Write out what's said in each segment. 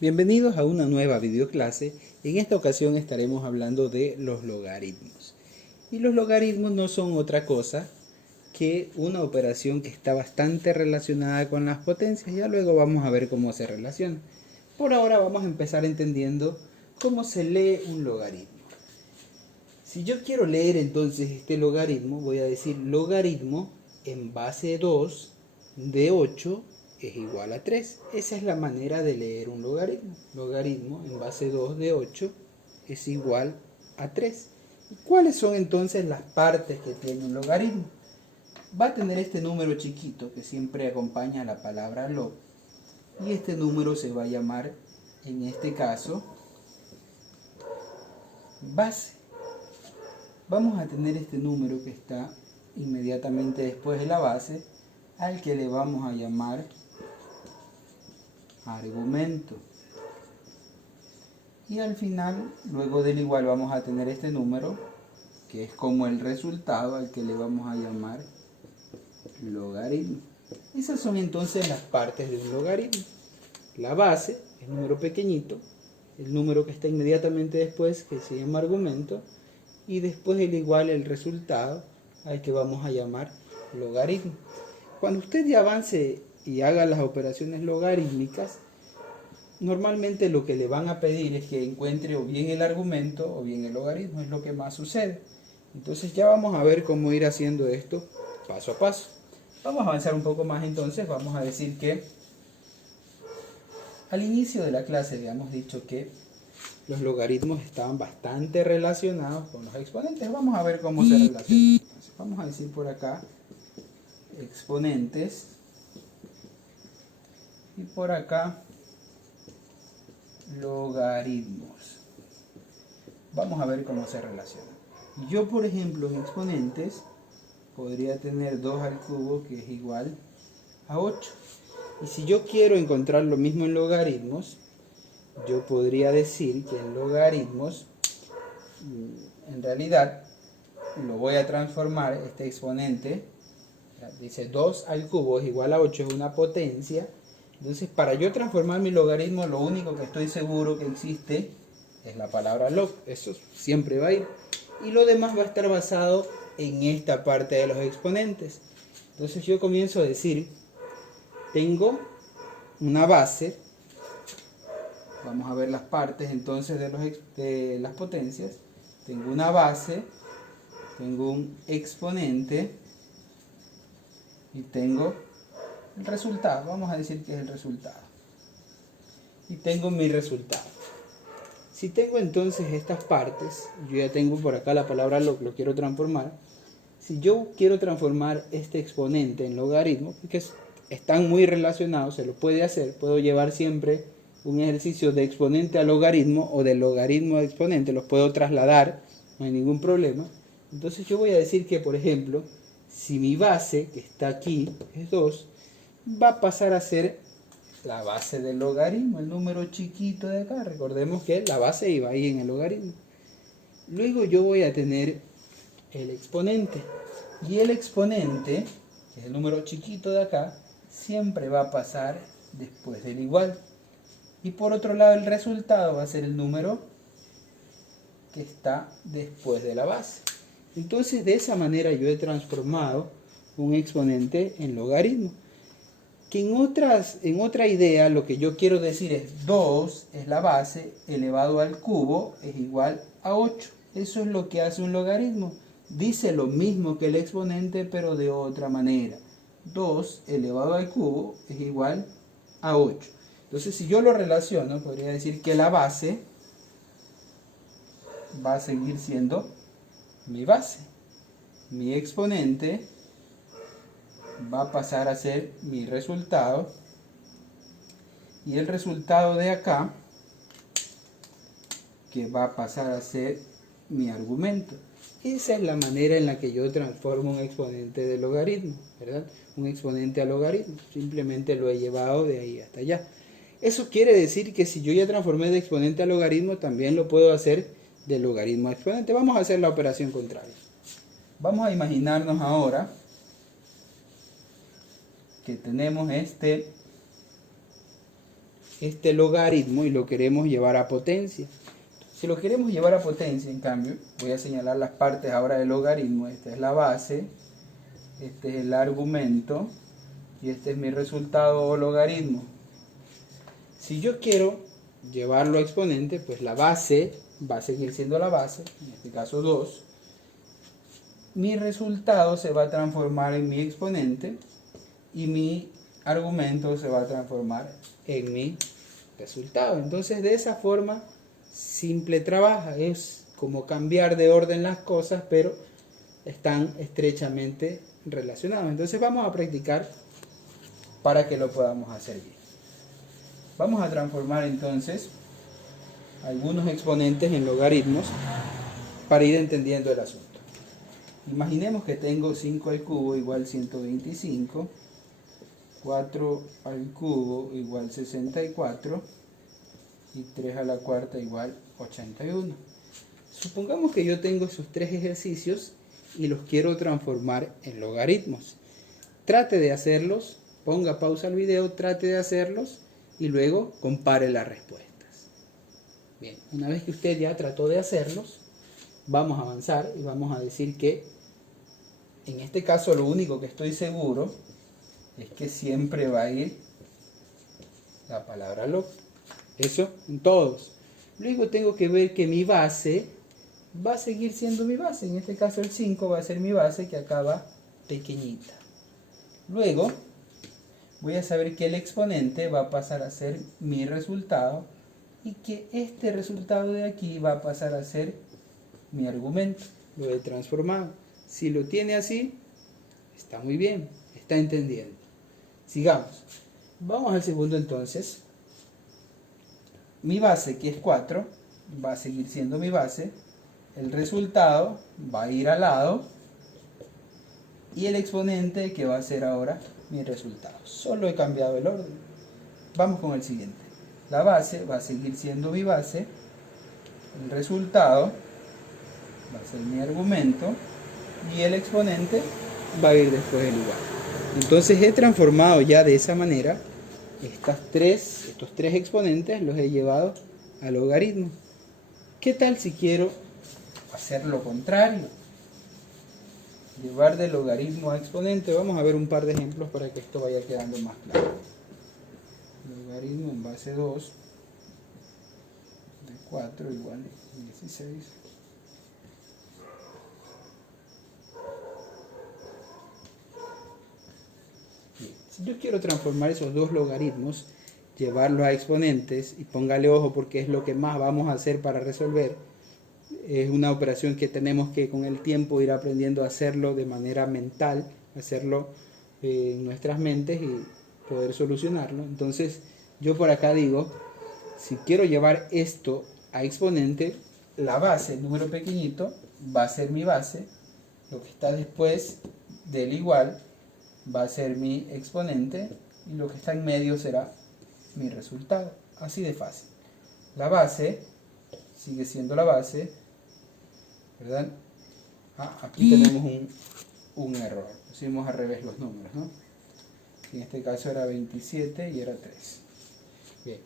Bienvenidos a una nueva videoclase. En esta ocasión estaremos hablando de los logaritmos. Y los logaritmos no son otra cosa que una operación que está bastante relacionada con las potencias. Ya luego vamos a ver cómo se relaciona. Por ahora vamos a empezar entendiendo cómo se lee un logaritmo. Si yo quiero leer entonces este logaritmo, voy a decir logaritmo en base 2 de 8 es igual a 3. Esa es la manera de leer un logaritmo. Logaritmo en base 2 de 8 es igual a 3. ¿Y cuáles son entonces las partes que tiene un logaritmo? Va a tener este número chiquito que siempre acompaña a la palabra log. Y este número se va a llamar, en este caso, base. Vamos a tener este número que está inmediatamente después de la base, al que le vamos a llamar argumento. Y al final, luego del igual, vamos a tener este número, que es como el resultado, al que le vamos a llamar logaritmo. Esas son entonces las partes de un logaritmo. La base, el número pequeñito, el número que está inmediatamente después, que se llama argumento, y después el igual, el resultado, al que vamos a llamar logaritmo. Cuando usted ya avance y haga las operaciones logarítmicas, normalmente lo que le van a pedir es que encuentre o bien el argumento o bien el logaritmo, es lo que más sucede. Entonces ya vamos a ver cómo ir haciendo esto paso a paso. Vamos a avanzar un poco más entonces, vamos a decir que al inicio de la clase habíamos dicho que los logaritmos estaban bastante relacionados con los exponentes. Vamos a ver cómo se relacionan. Entonces, vamos a decir por acá exponentes y por acá logaritmos. Vamos a ver cómo se relacionan. Yo, por ejemplo, en exponentes podría tener 2 al cubo, que es igual a 8. Y si yo quiero encontrar lo mismo en logaritmos, yo podría decir que en logaritmos, en realidad, lo voy a transformar, este exponente, dice 2 al cubo es igual a 8, es una potencia. Entonces, para yo transformar mi logaritmo, lo único que estoy seguro que existe es la palabra log. Eso siempre va a ir. Y lo demás va a estar basado en esta parte de los exponentes. Entonces, yo comienzo a decir, tengo una base. Vamos a ver las partes entonces de las potencias. Tengo una base, tengo un exponente y tengo el resultado. Vamos a decir que es el resultado. Y tengo mi resultado. Si tengo entonces estas partes, yo ya tengo por acá la palabra log, lo quiero transformar. Si yo quiero transformar este exponente en logaritmo, porque están muy relacionados, se lo puede hacer, puedo llevar siempre un ejercicio de exponente a logaritmo o de logaritmo a exponente, los puedo trasladar, no hay ningún problema. Entonces yo voy a decir que, por ejemplo, si mi base, que está aquí, es 2, va a pasar a ser la base del logaritmo, el número chiquito de acá. Recordemos que la base iba ahí en el logaritmo. Luego yo voy a tener el exponente. Y el exponente, que es el número chiquito de acá, siempre va a pasar después del igual. Y por otro lado el resultado va a ser el número que está después de la base. Entonces de esa manera yo he transformado un exponente en logaritmo. Que en otra idea lo que yo quiero decir es 2 es la base elevado al cubo es igual a 8. Eso es lo que hace un logaritmo. Dice lo mismo que el exponente pero de otra manera. 2 elevado al cubo es igual a 8. Entonces si yo lo relaciono podría decir que la base va a seguir siendo mi base. Mi exponente va a pasar a ser mi resultado y el resultado de acá que va a pasar a ser mi argumento. Esa es la manera en la que yo transformo un exponente de logaritmo, ¿verdad? Un exponente a logaritmo, simplemente lo he llevado de ahí hasta allá. Eso quiere decir que si yo ya transformé de exponente a logaritmo, también lo puedo hacer de logaritmo a exponente. Vamos a hacer la operación contraria. Vamos a imaginarnos ahora que tenemos este este logaritmo y lo queremos llevar a potencia. Si lo queremos llevar a potencia, en cambio, voy a señalar las partes ahora del logaritmo. Esta es la base, este es el argumento y este es mi resultado o logaritmo. Si yo quiero llevarlo a exponente, pues la base va a seguir siendo la base, en este caso 2. Mi resultado se va a transformar en mi exponente y mi argumento se va a transformar en mi resultado. Entonces, de esa forma simple trabaja. Es como cambiar de orden las cosas, pero están estrechamente relacionados. Entonces vamos a practicar para que lo podamos hacer bien. Vamos a transformar entonces algunos exponentes en logaritmos para ir entendiendo el asunto. Imaginemos que tengo 5 al cubo igual 125, 4 al cubo igual 64 y 3 a la cuarta igual 81. Supongamos que yo tengo esos tres ejercicios y los quiero transformar en logaritmos. Trate de hacerlos, ponga pausa al video, trate de hacerlos y luego compare las respuestas. Bien, una vez que usted ya trató de hacerlos, vamos a avanzar y vamos a decir que en este caso lo único que estoy seguro es que siempre va a ir la palabra log. Eso en todos. Luego tengo que ver que mi base va a seguir siendo mi base. En este caso el 5 va a ser mi base que acaba pequeñita. Luego voy a saber que el exponente va a pasar a ser mi resultado y que este resultado de aquí va a pasar a ser mi argumento. Lo he transformado. Si lo tiene así, está muy bien, está entendiendo. Sigamos. Vamos al segundo entonces. Mi base, que es 4, va a seguir siendo mi base. El resultado va a ir al lado. Y el exponente, que va a ser ahora mi resultado. Solo he cambiado el orden. Vamos con el siguiente. La base va a seguir siendo mi base. El resultado va a ser mi argumento. Y el exponente va a ir después del igual. Entonces he transformado ya de esa manera estos tres exponentes, los he llevado al logaritmo. ¿Qué tal si quiero hacer lo contrario? Llevar de logaritmo a exponente. Vamos a ver un par de ejemplos para que esto vaya quedando más claro. Logaritmo en base 2 de 4 igual a 16. Bien. Si yo quiero transformar esos dos logaritmos, llevarlos a exponentes, y póngale ojo porque es lo que más vamos a hacer para resolver, es una operación que tenemos que con el tiempo ir aprendiendo a hacerlo de manera mental, hacerlo en nuestras mentes y poder solucionarlo. Entonces yo por acá digo, si quiero llevar esto a exponente, la base, el número pequeñito, va a ser mi base, lo que está después del igual va a ser mi exponente y lo que está en medio será mi resultado. Así de fácil. La base sigue siendo la base, ¿verdad? Aquí tenemos un error. Pusimos al revés los números, ¿no? En este caso era 27 y era 3. Bien.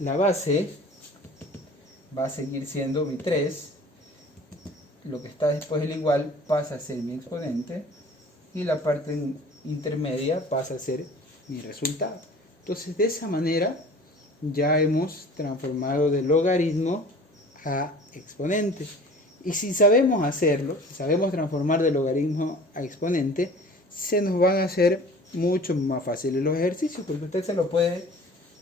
La base va a seguir siendo mi 3. Lo que está después del igual pasa a ser mi exponente. Y la parte intermedia pasa a ser mi resultado. Entonces, de esa manera ya hemos transformado de logaritmo a exponente. Y si sabemos hacerlo, si sabemos transformar de logaritmo a exponente, se nos van a hacer mucho más fáciles los ejercicios, porque usted se lo puede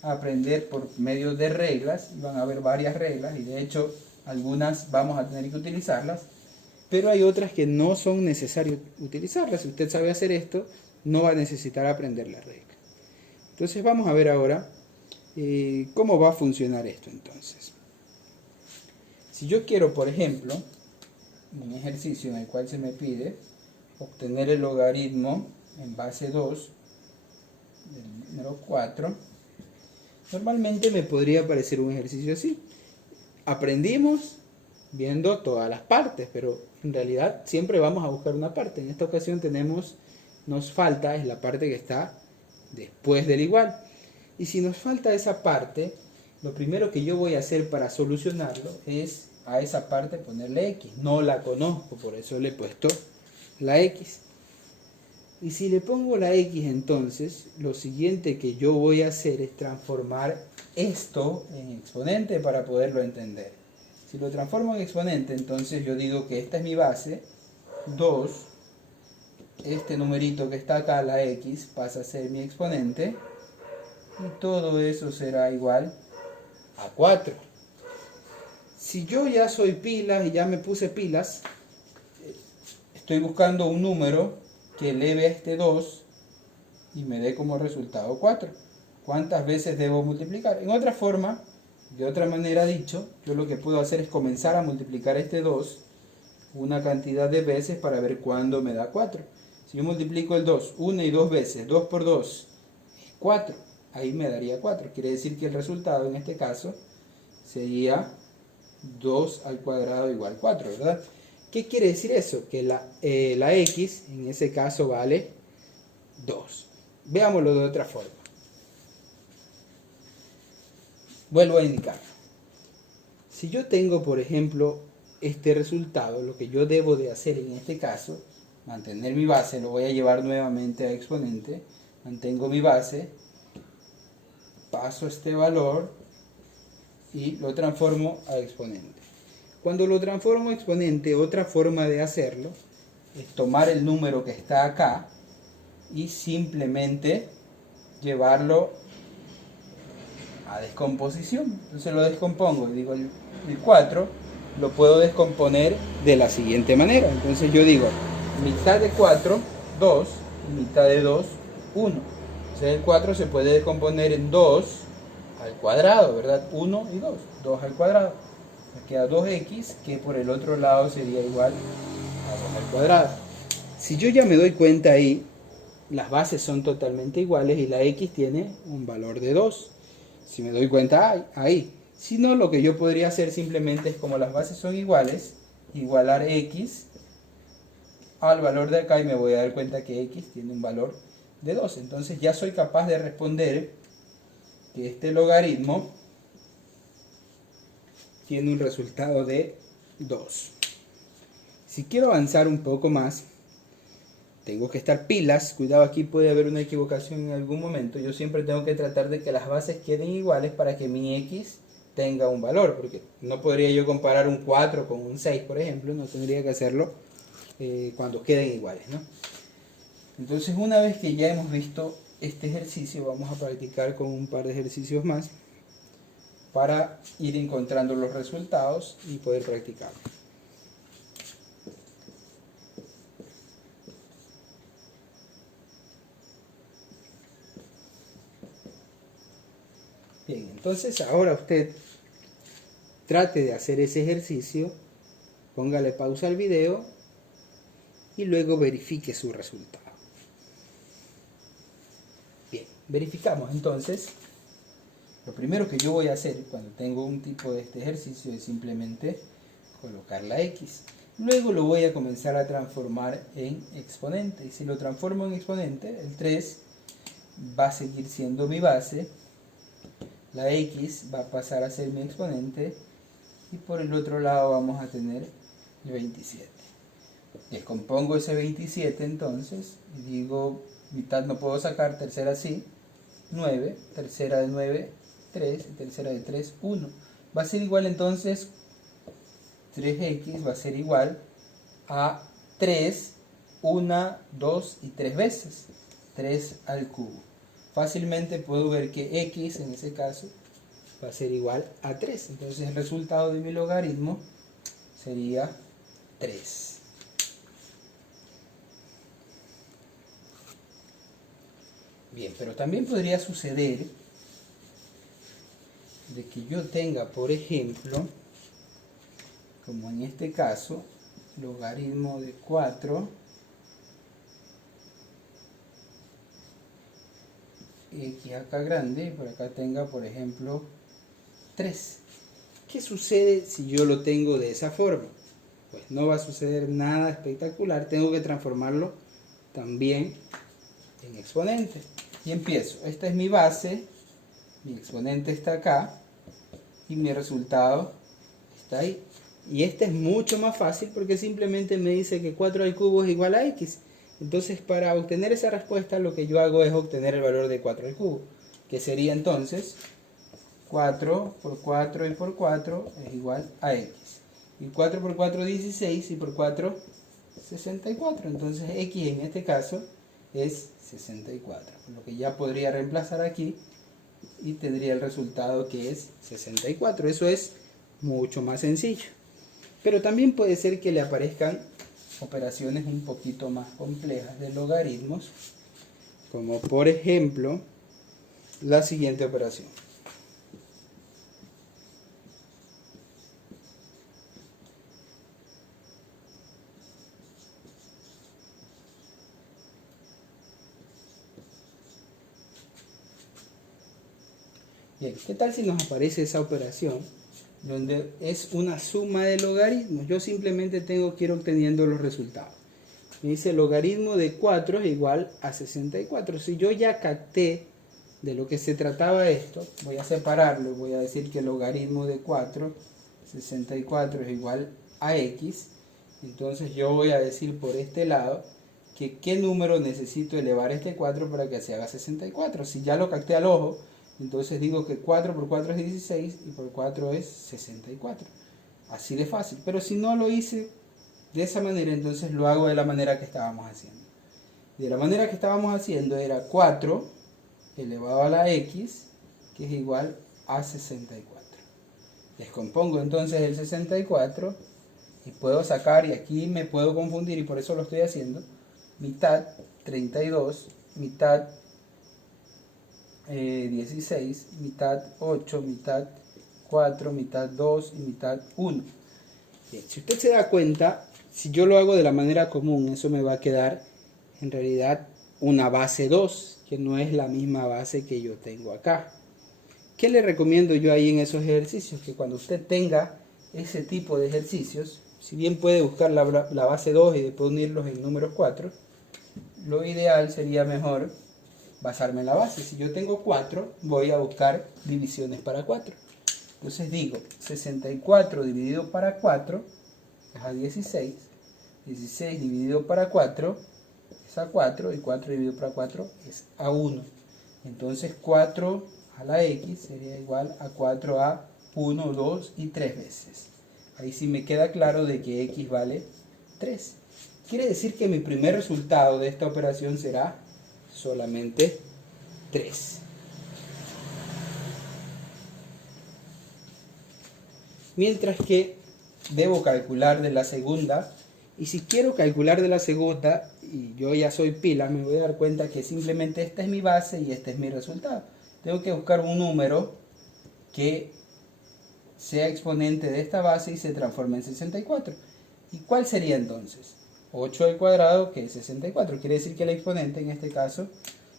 aprender por medio de reglas. Van a haber varias reglas y de hecho algunas vamos a tener que utilizarlas, pero hay otras que no son necesarias utilizarlas. Si usted sabe hacer esto, no va a necesitar aprender la regla. Entonces vamos a ver ahora cómo va a funcionar esto entonces. Si yo quiero, por ejemplo, un ejercicio en el cual se me pide obtener el logaritmo en base 2 del número 4, normalmente me podría parecer un ejercicio así. Aprendimos viendo todas las partes, pero en realidad siempre vamos a buscar una parte. En esta ocasión nos falta es la parte que está después del igual. Y si nos falta esa parte, lo primero que yo voy a hacer para solucionarlo es a esa parte ponerle x. No la conozco, por eso le he puesto la x. Y si le pongo la x, entonces lo siguiente que yo voy a hacer es transformar esto en exponente para poderlo entender. Si lo transformo en exponente, entonces yo digo que esta es mi base, 2, este numerito que está acá, la x, pasa a ser mi exponente, y todo eso será igual a 4. Si yo ya soy pilas y ya me puse pilas, estoy buscando un número que eleve a este 2 y me dé como resultado 4. ¿Cuántas veces debo multiplicar? En otra forma, de otra manera dicho, yo lo que puedo hacer es comenzar a multiplicar este 2 una cantidad de veces para ver cuándo me da 4. Si yo multiplico el 2 una y dos veces, 2 por 2 es 4. Ahí me daría 4. Quiere decir que el resultado en este caso sería 2 al cuadrado igual 4, ¿verdad? ¿Qué quiere decir eso? Que la x en ese caso vale 2. Veámoslo de otra forma. Vuelvo a indicar. Si yo tengo, por ejemplo, este resultado, lo que yo debo de hacer en este caso, mantener mi base, lo voy a llevar nuevamente a exponente, mantengo mi base, paso este valor y lo transformo a exponente. Cuando lo transformo a exponente, otra forma de hacerlo es tomar el número que está acá y simplemente llevarlo a descomposición. Entonces lo descompongo, digo el 4 lo puedo descomponer de la siguiente manera. Entonces yo digo mitad de 4, 2, y mitad de 2, 1. Entonces el 4 se puede descomponer en 2 al cuadrado, ¿verdad? 1 y 2, 2 al cuadrado. Me queda 2x, que por el otro lado sería igual a 2 al cuadrado. Si yo ya me doy cuenta ahí, las bases son totalmente iguales y la x tiene un valor de 2. Si me doy cuenta ahí. Si no, lo que yo podría hacer simplemente es, como las bases son iguales, igualar x al valor de acá y me voy a dar cuenta que x tiene un valor de 2. Entonces ya soy capaz de responder que este logaritmo tiene un resultado de 2. Si quiero avanzar un poco más, tengo que estar pilas. Cuidado, aquí puede haber una equivocación en algún momento. Yo siempre tengo que tratar de que las bases queden iguales para que mi x tenga un valor, porque no podría yo comparar un 4 con un 6, por ejemplo. No tendría que hacerlo cuando queden iguales, ¿no? Entonces, una vez que ya hemos visto este ejercicio, vamos a practicar con un par de ejercicios más para ir encontrando los resultados y poder practicarlo. Bien, entonces ahora usted trate de hacer ese ejercicio, póngale pausa al video y luego verifique su resultado. Bien, verificamos entonces. Lo primero que yo voy a hacer cuando tengo un tipo de este ejercicio es simplemente colocar la x. Luego lo voy a comenzar a transformar en exponente. Y si lo transformo en exponente, el 3 va a seguir siendo mi base. La x va a pasar a ser mi exponente y por el otro lado vamos a tener el 27. Descompongo ese 27 entonces y digo, mitad no puedo sacar, tercera sí, 9, tercera de 9, 3, y tercera de 3, 1. Va a ser igual entonces, 3x va a ser igual a 3, 1, 2 y 3 veces, 3 al cubo. Fácilmente puedo ver que x en ese caso va a ser igual a 3. Entonces el resultado de mi logaritmo sería 3. Bien, pero también podría suceder de que yo tenga, por ejemplo, como en este caso, logaritmo de 4 x acá grande, y por acá tenga, por ejemplo, 3. ¿Qué sucede si yo lo tengo de esa forma? Pues no va a suceder nada espectacular, tengo que transformarlo también en exponente. Y empiezo, esta es mi base, Mi exponente está acá y mi resultado está ahí. Y este es mucho más fácil porque simplemente me dice que 4 al cubo es igual a x. Entonces, para obtener esa respuesta, lo que yo hago es obtener el valor de 4 al cubo, que sería entonces 4 por 4 y por 4 es igual a x. Y 4 por 4 16 y por 4 64. Entonces x en este caso es 64. Por lo que ya podría reemplazar aquí y tendría el resultado que es 64. Eso es mucho más sencillo. Pero también puede ser que le aparezcan operaciones un poquito más complejas de logaritmos, como por ejemplo la siguiente operación. Bien, ¿qué tal si nos aparece esa operación donde es una suma de logaritmos? Yo simplemente tengo que ir obteniendo los resultados. Me dice logaritmo de 4 es igual a 64. Si yo ya capté de lo que se trataba esto, voy a separarlo, voy a decir que el logaritmo de 4, 64 es igual a x. Entonces yo voy a decir por este lado que qué número necesito elevar este 4 para que se haga 64. Si ya lo capté al ojo, entonces digo que 4 por 4 es 16 y por 4 es 64. Así de fácil. Pero si no lo hice de esa manera, entonces lo hago de la manera que estábamos haciendo. De la manera que estábamos haciendo era 4 elevado a la x, que es igual a 64. Descompongo entonces el 64 y puedo sacar, y aquí me puedo confundir y por eso lo estoy haciendo, mitad 32, mitad 16, mitad 8, mitad 4, mitad 2 y mitad 1. Bien, si usted se da cuenta, si yo lo hago de la manera común, eso me va a quedar en realidad una base 2, que no es la misma base que yo tengo acá. ¿Qué le recomiendo yo ahí en esos ejercicios? Que cuando usted tenga ese tipo de ejercicios, si bien puede buscar la base 2 y después unirlos en números 4, lo ideal sería mejor basarme en la base. Si yo tengo 4, voy a buscar divisiones para 4. Entonces digo, 64 dividido para 4 es a 16. 16 dividido para 4 es a 4. Y 4 dividido para 4 es a 1. Entonces 4 a la x sería igual a 4 a 1, 2 y 3 veces. Ahí sí me queda claro de que x vale 3. Quiere decir que mi primer resultado de esta operación será solamente 3. Mientras que debo calcular de la segunda, y si quiero calcular de la segunda, y yo ya soy pila, me voy a dar cuenta que simplemente esta es mi base y este es mi resultado. Tengo que buscar un número que sea exponente de esta base y se transforme en 64. ¿Y cuál sería entonces? 8 al cuadrado, que es 64. Quiere decir que el exponente en este caso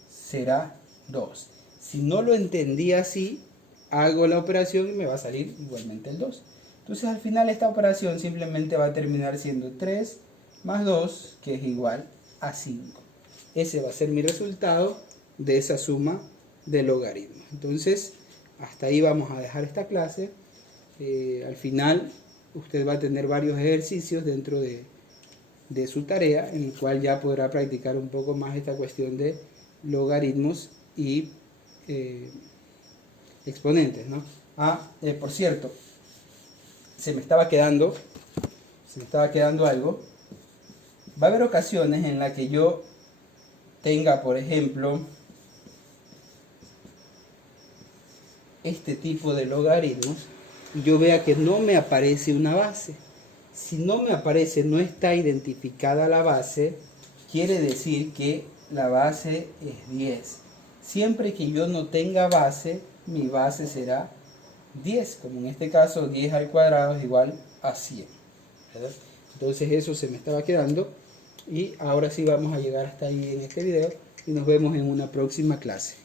será 2. Si no lo entendí así, hago la operación y me va a salir igualmente el 2. Entonces al final esta operación simplemente va a terminar siendo 3 más 2, que es igual a 5. Ese va a ser mi resultado de esa suma de logaritmos. Entonces hasta ahí vamos a dejar esta clase. Al final usted va a tener varios ejercicios dentro de su tarea, en el cual ya podrá practicar un poco más esta cuestión de logaritmos y exponentes, ¿no? Por cierto, se me estaba quedando algo. Va a haber ocasiones en las que yo tenga, por ejemplo, este tipo de logaritmos y yo vea que no me aparece una base. Si no me aparece, no está identificada la base, quiere decir que la base es 10. Siempre que yo no tenga base, mi base será 10, como en este caso 10 al cuadrado es igual a 100. ¿Verdad? Entonces eso se me estaba quedando y ahora sí vamos a llegar hasta ahí en este video y nos vemos en una próxima clase.